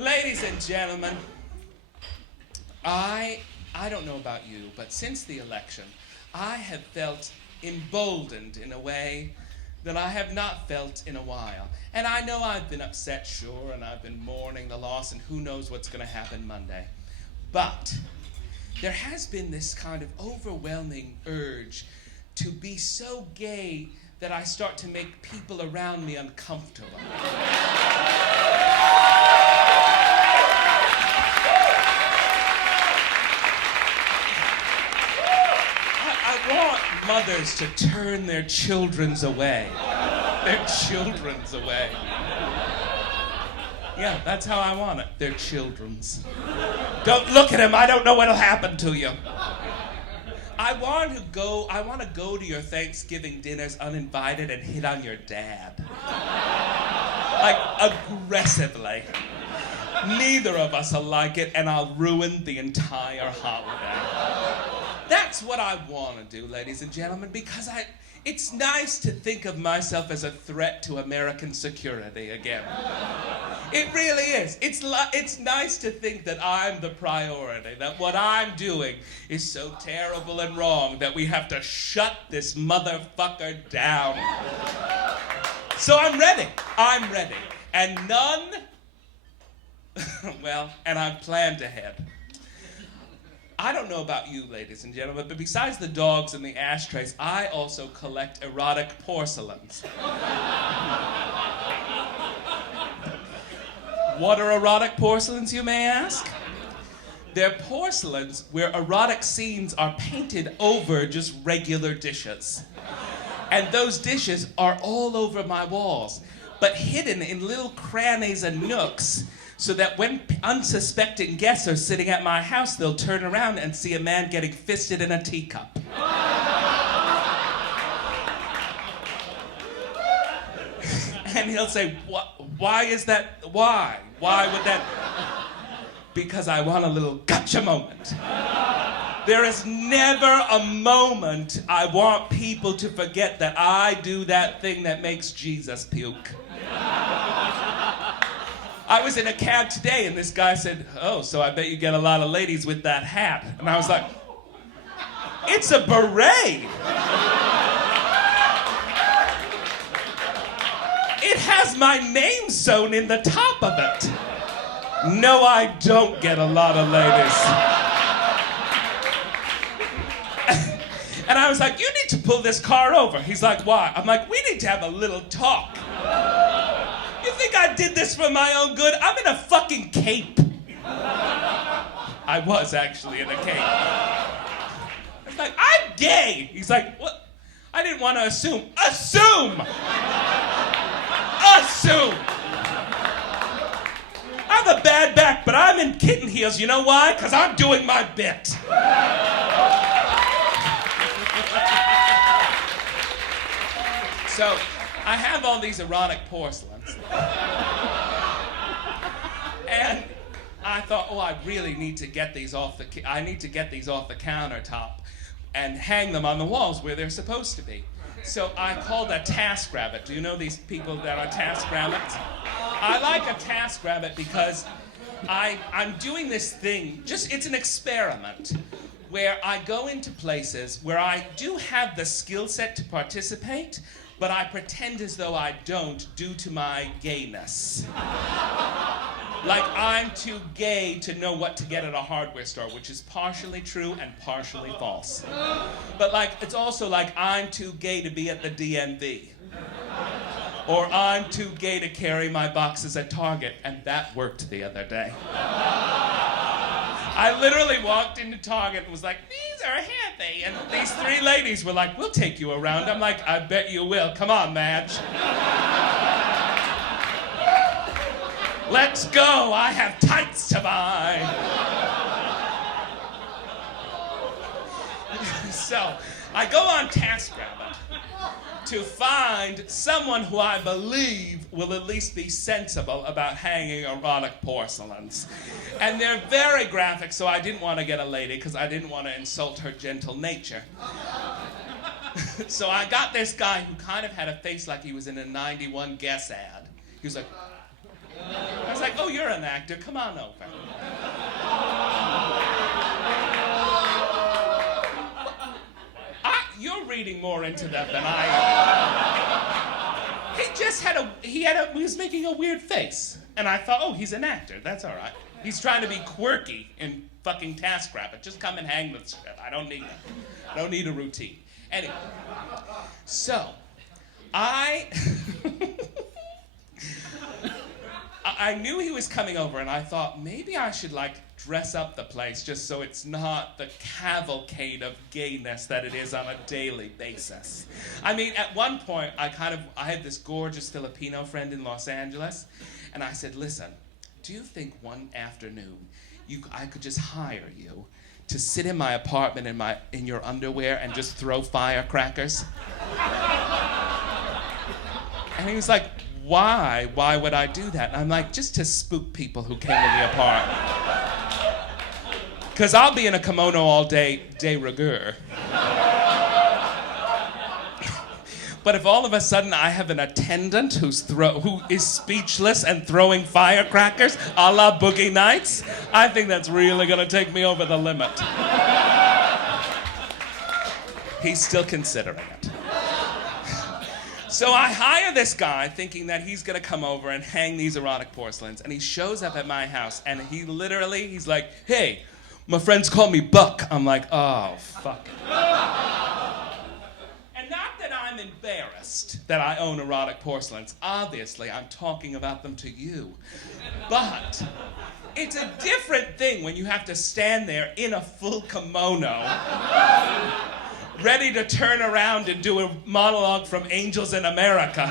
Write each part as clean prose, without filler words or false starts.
Ladies and gentlemen, I don't know about you, but since the election, I have felt emboldened in a way that I have not felt in a while. And I know I've been upset, sure, and I've been mourning the loss, and who knows what's going to happen Monday. But there has been this kind of overwhelming urge to be so gay that I start to make people around me uncomfortable. I want mothers to turn their children's away. Their children's away. Yeah, that's how I want it. Their children's. Don't look at him. I don't know what'll happen to you. I want to go to your Thanksgiving dinners uninvited and hit on your dad. Like, aggressively. Neither of us will like it, and I'll ruin the entire holiday. That's what I want to do, ladies and gentlemen, because it's nice to think of myself as a threat to American security again. It really is. It's nice to think that I'm the priority, that what I'm doing is so terrible and wrong that we have to shut this motherfucker down. So I'm ready. And none, well, and I've planned ahead. I don't know about you, ladies and gentlemen, but besides the dogs and the ashtrays, I also collect erotic porcelains. What are erotic porcelains, you may ask? They're porcelains where erotic scenes are painted over just regular dishes. And those dishes are all over my walls, but hidden in little crannies and nooks, so that when unsuspecting guests are sitting at my house, they'll turn around and see a man getting fisted in a teacup. And he'll say, why is that? Why? Why would that? Because I want a little gotcha moment. There is never a moment I want people to forget that I do that thing that makes Jesus puke. I was in a cab today and this guy said, "Oh, so I bet you get a lot of ladies with that hat." And I was like, "It's a beret. It has my name sewn in the top of it." No, I don't get a lot of ladies. And I was like, "You need to pull this car over." He's like, "Why?" I'm like, "We need to have a little talk. You think I did this for my own good? I'm in a fucking cape." I was actually in a cape. I was like, "I'm gay." He's like, "What?" I didn't want to assume. Assume! Assume! I have a bad back, but I'm in kitten heels. You know why? Because I'm doing my bit. So, I have all these erotic porcelains. And I thought, I really need to get these off the countertop and hang them on the walls where they're supposed to be. So I called a TaskRabbit. Do you know these people that are TaskRabbits? I like a TaskRabbit because I'm doing this thing, it's an experiment, where I go into places where I do have the skill set to participate, but I pretend as though I don't due to my gayness. Like I'm too gay to know what to get at a hardware store, which is partially true and partially false. But it's also like I'm too gay to be at the DMV. Or I'm too gay to carry my boxes at Target, and that worked the other day. I literally walked into Target and was like, "These are heavy." And these three ladies were like, "We'll take you around." I'm like, "I bet you will. Come on, Madge. Let's go. I have tights to buy." So I go on TaskRabbit to find someone who I believe will at least be sensible about hanging erotic porcelains. And they're very graphic, so I didn't want to get a lady because I didn't want to insult her gentle nature. So I got this guy who kind of had a face like he was in a 91 Guess ad. He was like, I was like, oh, you're an actor. Come on over. You're reading more into that than I am. He just he was making a weird face. And I thought, oh, he's an actor. That's all right. He's trying to be quirky in fucking TaskRabbit. Just come and hang with shit. I don't need a routine. Anyway, so I knew he was coming over, and I thought maybe I should dress up the place just so it's not the cavalcade of gayness that it is on a daily basis. I mean, at one point, I had this gorgeous Filipino friend in Los Angeles, and I said, listen, do you think one afternoon I could just hire you to sit in my apartment in your underwear and just throw firecrackers? And he was like, why? Why would I do that? And I'm like, just to spook people who came in the apartment. Because I'll be in a kimono all day, de rigueur. But if all of a sudden I have an attendant who is speechless and throwing firecrackers, a la Boogie Nights, I think that's really gonna take me over the limit. He's still considering it. So I hire this guy thinking that he's gonna come over and hang these erotic porcelains, and he shows up at my house, and he's like, hey, my friends call me Buck. I'm like, oh, fuck. And not that I'm embarrassed that I own erotic porcelains. Obviously, I'm talking about them to you. But it's a different thing when you have to stand there in a full kimono, ready to turn around and do a monologue from Angels in America,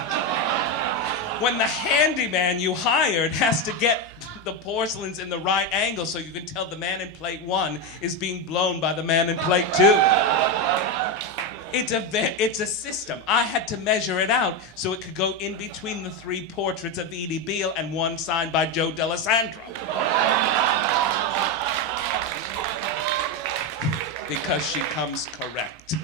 when the handyman you hired has to get the porcelains in the right angle so you can tell the man in plate 1 is being blown by the man in plate 2. It's a system. I had to measure it out so it could go in between the 3 portraits of Edie Beale and one signed by Joe D'Alessandro. Because she comes correct.